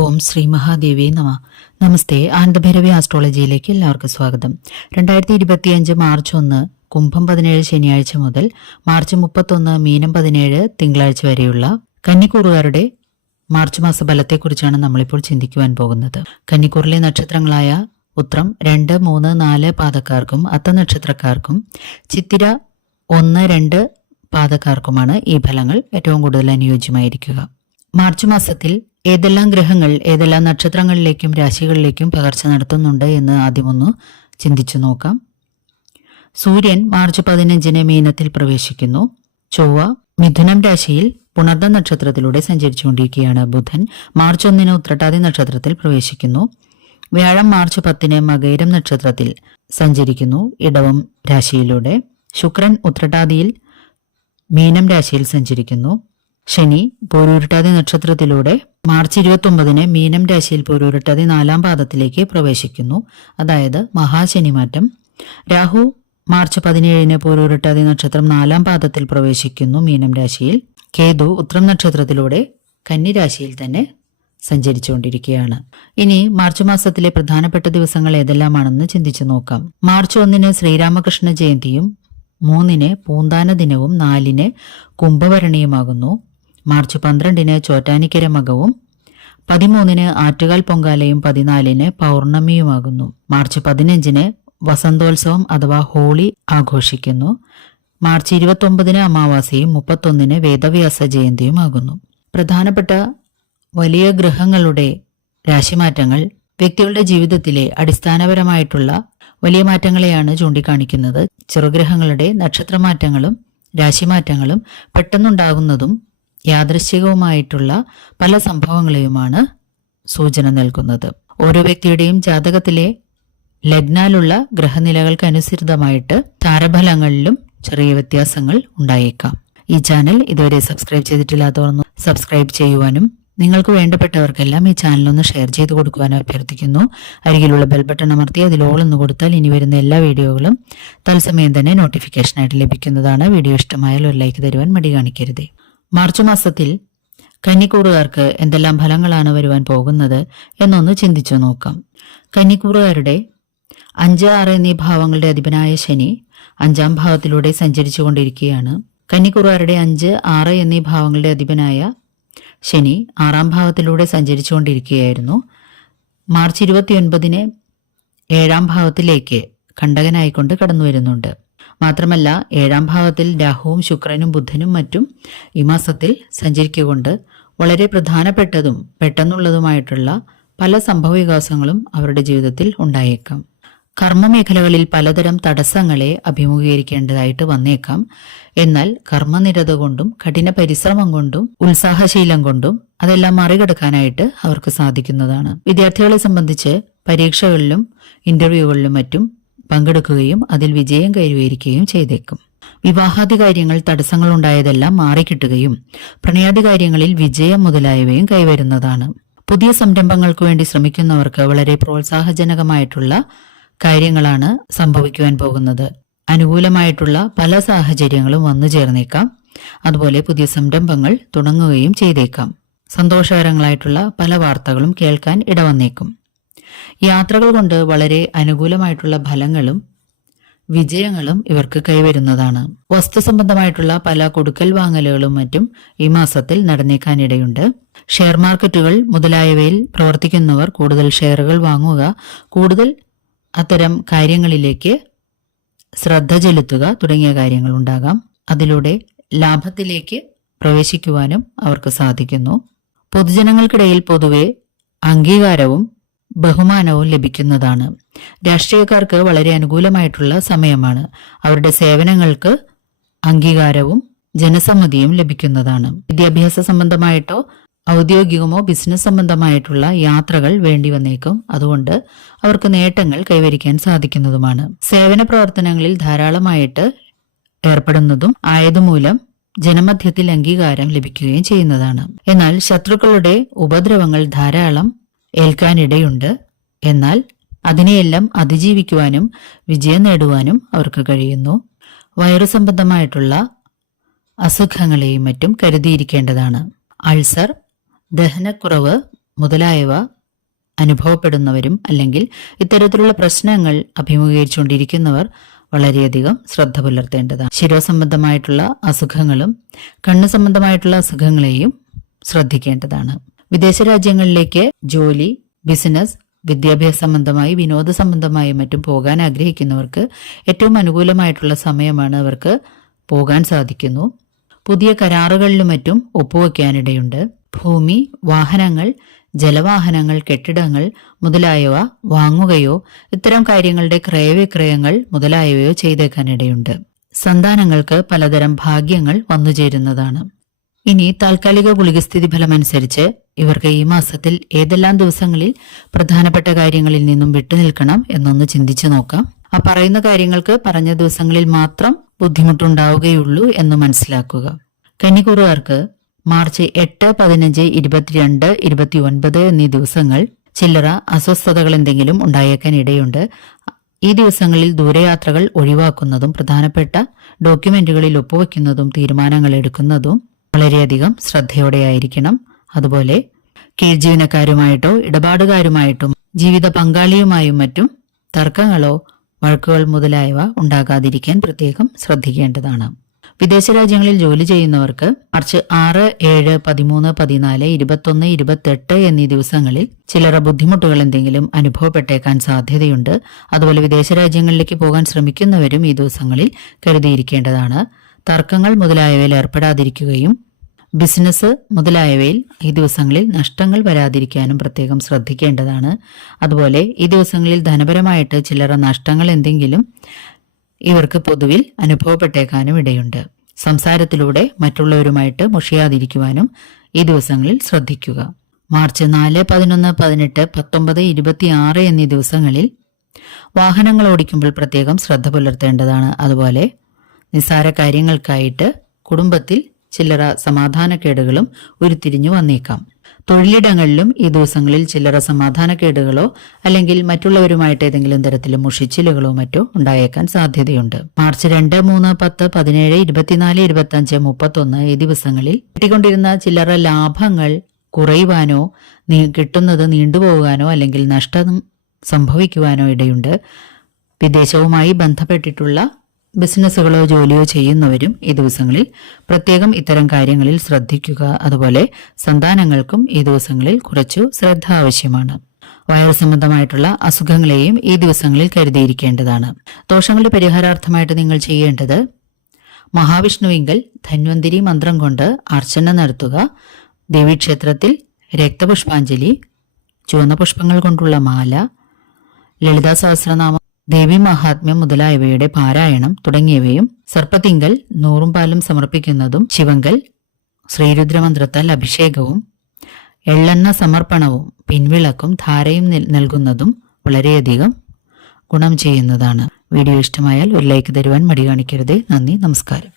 ഓം ശ്രീ മഹാദേവി നമ. നമസ്തേ ആനന്ദഭൈരവി ആസ്ട്രോളജിയിലേക്ക് എല്ലാവർക്കും സ്വാഗതം. രണ്ടായിരത്തി ഇരുപത്തിയഞ്ച് മാർച്ച് ഒന്ന് കുംഭം പതിനേഴ് ശനിയാഴ്ച മുതൽ മാർച്ച് മുപ്പത്തൊന്ന് മീനം പതിനേഴ് തിങ്കളാഴ്ച വരെയുള്ള കന്നിക്കൂറുകാരുടെ മാർച്ച് മാസ ഫലത്തെക്കുറിച്ചാണ് നമ്മളിപ്പോൾ ചിന്തിക്കുവാൻ പോകുന്നത്. കന്നിക്കൂറിലെ നക്ഷത്രങ്ങളായ ഉത്രം രണ്ട് മൂന്ന് നാല് പാദക്കാർക്കും അത്ത നക്ഷത്രക്കാർക്കും ചിത്തിര ഒന്ന് രണ്ട് പാദക്കാർക്കുമാണ് ഈ ഫലങ്ങൾ ഏറ്റവും കൂടുതൽ അനുയോജ്യമായിരിക്കുക. മാർച്ച് മാസത്തിൽ ഏതെല്ലാം ഗ്രഹങ്ങൾ ഏതെല്ലാം നക്ഷത്രങ്ങളിലേക്കും രാശികളിലേക്കും പകർച്ച നടത്തുന്നുണ്ട് എന്ന് ആദ്യമൊന്ന് ചിന്തിച്ചു നോക്കാം. സൂര്യൻ മാർച്ച് പതിനഞ്ചിന് മീനത്തിൽ പ്രവേശിക്കുന്നു. ചൊവ്വ മിഥുനം രാശിയിൽ പുണർദ നക്ഷത്രത്തിലൂടെ സഞ്ചരിച്ചുകൊണ്ടിരിക്കുകയാണ് ബുധൻ. മാർച്ച് ഒന്നിന് ഉത്രട്ടാതി നക്ഷത്രത്തിൽ പ്രവേശിക്കുന്നു. വ്യാഴം മാർച്ച് പത്തിന് മകൈരം നക്ഷത്രത്തിൽ സഞ്ചരിക്കുന്നു ഇടവം രാശിയിലൂടെ. ശുക്രൻ ഉത്രട്ടാതിയിൽ മീനം രാശിയിൽ സഞ്ചരിക്കുന്നു. ശനി പോരൂരുട്ടാതി നക്ഷത്രത്തിലൂടെ മാർച്ച് ഇരുപത്തി ഒമ്പതിന് മീനം രാശിയിൽ പോരൂരുട്ടാതി നാലാം പാദത്തിലേക്ക് പ്രവേശിക്കുന്നു. അതായത് മഹാശനിമാറ്റം. രാഹു മാർച്ച് പതിനേഴിന് പോരൂരുട്ടാതി നക്ഷത്രം നാലാം പാദത്തിൽ പ്രവേശിക്കുന്നു മീനം രാശിയിൽ. കേതു ഉത്രം നക്ഷത്രത്തിലൂടെ കന്നിരാശിയിൽ തന്നെ സഞ്ചരിച്ചുകൊണ്ടിരിക്കുകയാണ്. ഇനി മാർച്ച് മാസത്തിലെ പ്രധാനപ്പെട്ട ദിവസങ്ങൾ ഏതെല്ലാമാണെന്ന് ചിന്തിച്ചു നോക്കാം. മാർച്ച് ഒന്നിന് ശ്രീരാമകൃഷ്ണ ജയന്തിയും മൂന്നിന് പൂന്താന ദിനവും നാലിന് കുംഭഭരണിയുമാകുന്നു. മാർച്ച് പന്ത്രണ്ടിന് ചോറ്റാനിക്കര മകവും പതിമൂന്നിന് ആറ്റുകാൽ പൊങ്കാലയും പതിനാലിന് പൗർണമിയുമാകുന്നു. മാർച്ച് പതിനഞ്ചിന് വസന്തോത്സവം അഥവാ ഹോളി ആഘോഷിക്കുന്നു. മാർച്ച് ഇരുപത്തൊമ്പതിന് അമാവാസിയും മുപ്പത്തൊന്നിന് വേദവ്യാസ ജയന്തിയുമാകുന്നു. പ്രധാനപ്പെട്ട വലിയ ഗ്രഹങ്ങളുടെ രാശിമാറ്റങ്ങൾ വ്യക്തികളുടെ ജീവിതത്തിലെ അടിസ്ഥാനപരമായിട്ടുള്ള വലിയ മാറ്റങ്ങളെയാണ് ചൂണ്ടിക്കാണിക്കുന്നത്. ചെറുഗ്രഹങ്ങളുടെ നക്ഷത്രമാറ്റങ്ങളും രാശിമാറ്റങ്ങളും പെട്ടെന്നുണ്ടാകുന്നതും യാദൃശ്ചികവുമായിട്ടുള്ള പല സംഭവങ്ങളെയുമാണ് സൂചന നൽകുന്നത്. ഓരോ വ്യക്തിയുടെയും ജാതകത്തിലെ ലഗ്നാലുള്ള ഗ്രഹനിലകൾക്ക് അനുസൃതമായിട്ട് താരഫലങ്ങളിലും ചെറിയ വ്യത്യാസങ്ങൾ ഉണ്ടായേക്കാം. ഈ ചാനൽ ഇതുവരെ സബ്സ്ക്രൈബ് ചെയ്തിട്ടില്ലാത്തവർന്ന് സബ്സ്ക്രൈബ് ചെയ്യുവാനും നിങ്ങൾക്ക് വേണ്ടപ്പെട്ടവർക്കെല്ലാം ഈ ചാനൽ ഒന്ന് ഷെയർ ചെയ്ത് കൊടുക്കുവാനും അഭ്യർത്ഥിക്കുന്നു. അരികിലുള്ള ബെൽ ബട്ടൺ അമർത്തി അതിൽ ഓൾ എന്ന് കൊടുത്താൽ ഇനി വരുന്ന എല്ലാ വീഡിയോകളും തത്സമയം തന്നെ നോട്ടിഫിക്കേഷനായിട്ട് ലഭിക്കുന്നതാണ്. വീഡിയോ ഇഷ്ടമായാൽ ഒരു ലൈക്ക് തരുവാൻ മടി കാണിക്കരുതേ. മാർച്ച് മാസത്തിൽ കന്നിക്കൂറുകാർക്ക് എന്തെല്ലാം ഫലങ്ങളാണ് വരുവാൻ പോകുന്നത് എന്നൊന്ന് ചിന്തിച്ചു നോക്കാം. കന്നിക്കൂറുകാരുടെ അഞ്ച് ആറ് എന്നീ ഭാവങ്ങളുടെ അധിപനായ ശനി അഞ്ചാം ഭാവത്തിലൂടെ സഞ്ചരിച്ചു കൊണ്ടിരിക്കുകയാണ് കന്നിക്കൂറുകാരുടെ അഞ്ച് ആറ് എന്നീ ഭാവങ്ങളുടെ അധിപനായ ശനി ആറാം ഭാവത്തിലൂടെ സഞ്ചരിച്ചുകൊണ്ടിരിക്കുകയായിരുന്നു. മാർച്ച് ഇരുപത്തിയൊൻപതിന് ഏഴാം ഭാവത്തിലേക്ക് കണ്ടകനായിക്കൊണ്ട് കടന്നു വരുന്നുണ്ട് മാത്രമല്ല ഏഴാം ഭാവത്തിൽ രാഹുവും ശുക്രനും ബുധനും മറ്റും ഈ മാസത്തിൽ സഞ്ചരിക്കുകൊണ്ട് വളരെ പ്രധാനപ്പെട്ടതും പെട്ടെന്നുള്ളതുമായിട്ടുള്ള പല സംഭവവികാസങ്ങളും അവരുടെ ജീവിതത്തിൽ ഉണ്ടായേക്കാം. കർമ്മമേഖലകളിൽ പലതരം തടസ്സങ്ങളെ അഭിമുഖീകരിക്കേണ്ടതായിട്ട് വന്നേക്കാം. എന്നാൽ കർമ്മനിരത കൊണ്ടും കഠിന പരിശ്രമം കൊണ്ടും ഉത്സാഹശീലം കൊണ്ടും അതെല്ലാം മറികടക്കാനായിട്ട് അവർക്ക് സാധിക്കുന്നതാണ്. വിദ്യാർത്ഥികളെ സംബന്ധിച്ച് പരീക്ഷകളിലും ഇന്റർവ്യൂകളിലും മറ്റും പങ്കെടുക്കുകയും അതിൽ വിജയം കൈവരിക്കുകയും ചെയ്തേക്കും. വിവാഹാദി കാര്യങ്ങൾ തടസ്സങ്ങളുണ്ടായതെല്ലാം മാറിക്കിട്ടുകയും പ്രണയാദി കാര്യങ്ങളിൽ വിജയം മുതലായവയും കൈവരുന്നതാണ്. പുതിയ സംരംഭങ്ങൾക്ക് വേണ്ടി ശ്രമിക്കുന്നവർക്ക് വളരെ പ്രോത്സാഹജനകമായിട്ടുള്ള കാര്യങ്ങളാണ് സംഭവിക്കുവാൻ പോകുന്നത്. അനുകൂലമായിട്ടുള്ള പല സാഹചര്യങ്ങളും വന്നു ചേർന്നേക്കാം. അതുപോലെ പുതിയ സംരംഭങ്ങൾ തുടങ്ങുകയും ചെയ്തേക്കാം. സന്തോഷകരങ്ങളായിട്ടുള്ള പല വാർത്തകളും കേൾക്കാൻ ഇടവന്നേക്കും. യാത്രകൾ കൊണ്ട് വളരെ അനുകൂലമായിട്ടുള്ള ഫലങ്ങളും വിജയങ്ങളും ഇവർക്ക് കൈവരുന്നതാണ്. വസ്തു സംബന്ധമായിട്ടുള്ള പല കൊടുക്കൽ വാങ്ങലുകളും മറ്റും ഈ മാസത്തിൽ നടന്നേക്കാനിടയുണ്ട്. ഷെയർ മാർക്കറ്റുകൾ മുതലായവയിൽ പ്രവർത്തിക്കുന്നവർ കൂടുതൽ ഷെയറുകൾ വാങ്ങുക കൂടുതൽ അത്തരം കാര്യങ്ങളിലേക്ക് ശ്രദ്ധ ചെലുത്തുക തുടങ്ങിയ കാര്യങ്ങൾ ഉണ്ടാകാം. അതിലൂടെ ലാഭത്തിലേക്ക് പ്രവേശിക്കുവാനും അവർക്ക് സാധിക്കുന്നു. പൊതുജനങ്ങൾക്കിടയിൽ പൊതുവെ അംഗീകാരവും ബഹുമാനവും ലഭിക്കുന്നതാണ്. രാഷ്ട്രീയക്കാർക്ക് വളരെ അനുകൂലമായിട്ടുള്ള സമയമാണ്. അവരുടെ സേവനങ്ങൾക്ക് അംഗീകാരവും ജനസമ്മതിയും ലഭിക്കുന്നതാണ്. വിദ്യാഭ്യാസ സംബന്ധമായിട്ടോ ഔദ്യോഗികമോ ബിസിനസ് സംബന്ധമായിട്ടുള്ള യാത്രകൾ വേണ്ടി വന്നേക്കും. അതുകൊണ്ട് അവർക്ക് നേട്ടങ്ങൾ കൈവരിക്കാൻ സാധിക്കുന്നതുമാണ്. സേവന പ്രവർത്തനങ്ങളിൽ ധാരാളമായിട്ട് ഏർപ്പെടുന്നതും ആയതുമൂലം ജനമധ്യത്തിൽ അംഗീകാരം ലഭിക്കുകയും ചെയ്യുന്നതാണ്. എന്നാൽ ശത്രുക്കളുടെ ഉപദ്രവങ്ങൾ ധാരാളം ഏൽക്കാനിടയുണ്ട്. എന്നാൽ അതിനെയെല്ലാം അതിജീവിക്കുവാനും വിജയം നേടുവാനും അവർക്ക് കഴിയുന്നു. വയറു സംബന്ധമായിട്ടുള്ള അസുഖങ്ങളെയും മറ്റും കരുതിയിരിക്കേണ്ടതാണ്. അൾസർ ദഹനക്കുറവ് മുതലായവ അനുഭവപ്പെടുന്നവരും അല്ലെങ്കിൽ ഇത്തരത്തിലുള്ള പ്രശ്നങ്ങൾ അഭിമുഖീകരിച്ചുകൊണ്ടിരിക്കുന്നവർ വളരെയധികം ശ്രദ്ധ പുലർത്തേണ്ടതാണ്. ശിരോസംബന്ധമായിട്ടുള്ള അസുഖങ്ങളും കണ്ണു സംബന്ധമായിട്ടുള്ള അസുഖങ്ങളെയും ശ്രദ്ധിക്കേണ്ടതാണ്. വിദേശ രാജ്യങ്ങളിലേക്ക് ജോലി ബിസിനസ് വിദ്യാഭ്യാസ സംബന്ധമായി വിനോദ സംബന്ധമായി മറ്റും പോകാൻ ആഗ്രഹിക്കുന്നവർക്ക് ഏറ്റവും അനുകൂലമായിട്ടുള്ള സമയമാണ് അവർക്ക് പോകാൻ സാധിക്കുന്നു. പുതിയ കരാറുകളിലും മറ്റും ഒപ്പുവെക്കാനിടയുണ്ട്. ഭൂമി വാഹനങ്ങൾ ജലവാഹനങ്ങൾ കെട്ടിടങ്ങൾ മുതലായവ വാങ്ങുകയോ ഇത്തരം കാര്യങ്ങളുടെ ക്രയവിക്രയങ്ങൾ മുതലായവയോ ചെയ്തേക്കാനിടയുണ്ട്. സന്താനങ്ങൾക്ക് പലതരം ഭാഗ്യങ്ങൾ വന്നുചേരുന്നതാണ്. ഇനി താൽക്കാലിക ഗുളികസ്ഥിതി ഫലമനുസരിച്ച് ഇവർക്ക് ഈ മാസത്തിൽ ഏതെല്ലാം ദിവസങ്ങളിൽ പ്രധാനപ്പെട്ട കാര്യങ്ങളിൽ നിന്നും വിട്ടുനിൽക്കണം എന്നൊന്ന് ചിന്തിച്ചു നോക്കാം. ആ പറയുന്ന കാര്യങ്ങൾക്ക് പറഞ്ഞ ദിവസങ്ങളിൽ മാത്രം ബുദ്ധിമുട്ടുണ്ടാവുകയുള്ളൂ എന്ന് മനസ്സിലാക്കുക. കന്നിക്കുറുകാർക്ക് മാർച്ച് എട്ട് പതിനഞ്ച് ഇരുപത്തിരണ്ട് ഇരുപത്തി ഒൻപത് എന്നീ ദിവസങ്ങൾ ചില്ലറ അസ്വസ്ഥതകൾ എന്തെങ്കിലും ഉണ്ടായേക്കാൻ ഇടയുണ്ട്. ഈ ദിവസങ്ങളിൽ ദൂരയാത്രകൾ ഒഴിവാക്കുന്നതും പ്രധാനപ്പെട്ട ഡോക്യുമെന്റുകളിൽ ഒപ്പുവെക്കുന്നതും തീരുമാനങ്ങൾ എടുക്കുന്നതും വളരെയധികം ശ്രദ്ധയോടെയായിരിക്കണം. അതുപോലെ കീഴ്ജീവനക്കാരുമായിട്ടോ ഇടപാടുകാരുമായിട്ടും ജീവിത പങ്കാളിയുമായും മറ്റും തർക്കങ്ങളോ വഴക്കുകൾ മുതലായവ ഉണ്ടാകാതിരിക്കാൻ പ്രത്യേകം ശ്രദ്ധിക്കേണ്ടതാണ്. വിദേശ രാജ്യങ്ങളിൽ ജോലി ചെയ്യുന്നവർക്ക് മാർച്ച് ആറ് ഏഴ് പതിമൂന്ന് പതിനാല് ഇരുപത്തൊന്ന് ഇരുപത്തെട്ട് എന്നീ ദിവസങ്ങളിൽ ചിലറ ബുദ്ധിമുട്ടുകൾ എന്തെങ്കിലും അനുഭവപ്പെട്ടേക്കാൻ സാധ്യതയുണ്ട്. അതുപോലെ വിദേശ രാജ്യങ്ങളിലേക്ക് പോകാൻ ശ്രമിക്കുന്നവരും ഈ ദിവസങ്ങളിൽ കരുതിയിരിക്കേണ്ടതാണ്. തർക്കങ്ങൾ മുതലായവയിൽ ഏർപ്പെടാതിരിക്കുകയും ബിസിനസ് മുതലായവയിൽ ഈ ദിവസങ്ങളിൽ നഷ്ടങ്ങൾ വരാതിരിക്കാനും പ്രത്യേകം ശ്രദ്ധിക്കേണ്ടതാണ്. അതുപോലെ ഈ ദിവസങ്ങളിൽ ധനപരമായിട്ട് ചില്ലറ നഷ്ടങ്ങൾ എന്തെങ്കിലും ഇവർക്ക് പൊതുവിൽ അനുഭവപ്പെട്ടേക്കാനും ഇടയുണ്ട്. സംസാരത്തിലൂടെ മറ്റുള്ളവരുമായിട്ട് മുഷിയാതിരിക്കുവാനും ഈ ദിവസങ്ങളിൽ ശ്രദ്ധിക്കുക. മാർച്ച് നാല് പതിനൊന്ന് പതിനെട്ട് പത്തൊമ്പത് ഇരുപത്തിയാറ് എന്നീ ദിവസങ്ങളിൽ വാഹനങ്ങൾ ഓടിക്കുമ്പോൾ പ്രത്യേകം ശ്രദ്ധ പുലർത്തേണ്ടതാണ്. അതുപോലെ നിസ്സാര കാര്യങ്ങൾക്കായിട്ട് കുടുംബത്തിൽ ചില്ലറ സമാധാനക്കേടുകളും ഉരുത്തിരിഞ്ഞു വന്നേക്കാം. തൊഴിലിടങ്ങളിലും ഈ ദിവസങ്ങളിൽ ചില്ലറ സമാധാനക്കേടുകളോ അല്ലെങ്കിൽ മറ്റുള്ളവരുമായിട്ട് ഏതെങ്കിലും തരത്തിലും മുഷിച്ചിലുകളോ മറ്റോ ഉണ്ടായേക്കാൻ സാധ്യതയുണ്ട്. മാർച്ച് രണ്ട് മൂന്ന് പത്ത് പതിനേഴ് ഇരുപത്തിനാല് ഇരുപത്തി അഞ്ച് മുപ്പത്തൊന്ന് ഈ ദിവസങ്ങളിൽ കിട്ടിക്കൊണ്ടിരുന്ന ചില്ലറ ലാഭങ്ങൾ കുറയുവാനോ കിട്ടുന്നത് നീണ്ടുപോകാനോ അല്ലെങ്കിൽ നഷ്ടം സംഭവിക്കുവാനോ ഇടയുണ്ട്. വിദേശവുമായി ബന്ധപ്പെട്ടിട്ടുള്ള ബിസിനസ്സുകളോ ജോലിയോ ചെയ്യുന്നവരും ഈ ദിവസങ്ങളിൽ പ്രത്യേകം ഇത്തരം കാര്യങ്ങളിൽ ശ്രദ്ധിക്കുക. അതുപോലെ സന്താനങ്ങൾക്കും ഈ ദിവസങ്ങളിൽ കുറച്ചു ശ്രദ്ധ ആവശ്യമാണ്. വയറു സംബന്ധമായിട്ടുള്ള അസുഖങ്ങളെയും ഈ ദിവസങ്ങളിൽ കരുതിയിരിക്കേണ്ടതാണ്. ദോഷങ്ങളുടെ പരിഹാരാർത്ഥമായിട്ട് നിങ്ങൾ ചെയ്യേണ്ടത് മഹാവിഷ്ണുവിങ്കൽ ധന്വന്തിരി മന്ത്രം കൊണ്ട് അർച്ചന നടത്തുക. ദേവീക്ഷേത്രത്തിൽ രക്തപുഷ്പാഞ്ജലി ചുവന്ന പുഷ്പങ്ങൾ കൊണ്ടുള്ള മാല ലളിതാ സഹസ്രനാമം ദേവി മഹാത്മ്യം മുതലായവയുടെ പാരായണം തുടങ്ങിയവയും സർപ്പത്തിങ്കൽ നൂറുംപാലും സമർപ്പിക്കുന്നതും ശിവങ്കൽ ശ്രീരുദ്രമന്ത്രത്താൽ അഭിഷേകവും എള്ളെണ്ണ സമർപ്പണവും പിൻവിളക്കും ധാരയും നിൽ- നൽകുന്നതും വളരെയധികം ഗുണം ചെയ്യുന്നതാണ്. വീഡിയോ ഇഷ്ടമായാൽ ഒരു ലൈക്ക് തരുവാൻ മടി കാണിക്കരുത്. നന്ദി നമസ്കാരം.